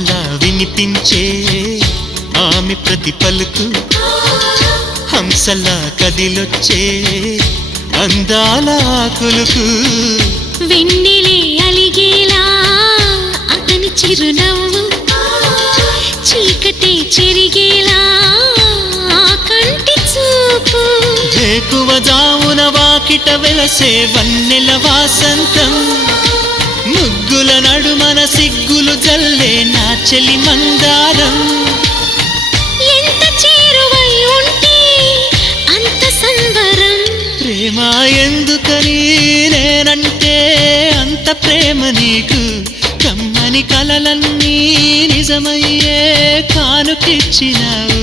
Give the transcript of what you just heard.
పాటలా వినిపించే ఆమె ప్రతి పలుకు హంసలా కదిలొచ్చే అందాల కులుకు వెన్నెలే అలిగేలా అతని చిరునవ్వు చీకటే చెరిగేలా ఆ కంటి చూపు వేకువ జామున వాకిట వెలసే వన్నెల వాసంతం ముగ్గుల నడుమన సిగ్గులు జల్లే నా చెలి మందారం ఎంత చేరువై ఉంటే అంత సంబరం ప్రేమ ఎందుకని నేనంటే అంత ప్రేమ నీకు కమ్మని కలలన్నీ నిజమయ్యే కానుకిచ్చినావు